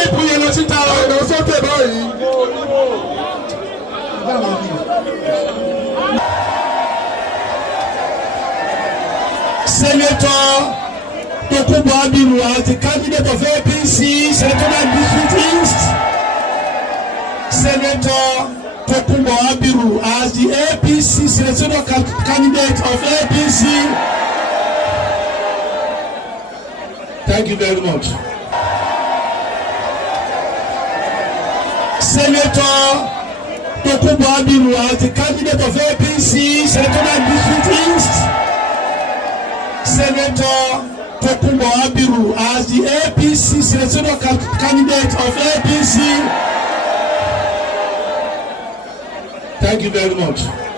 slip yẹn lọ síta o. Ọ̀nà sókè báyìí. Senator Abiru as the candidate of APC Senatorial District East. Senator Abiru as the APC senatorial candidate of APC. Thank you very much. Senator Abiru as the candidate of APC Senatorial District East. Senator Abiru as the APC senatorial candidate of APC. Thank you very much.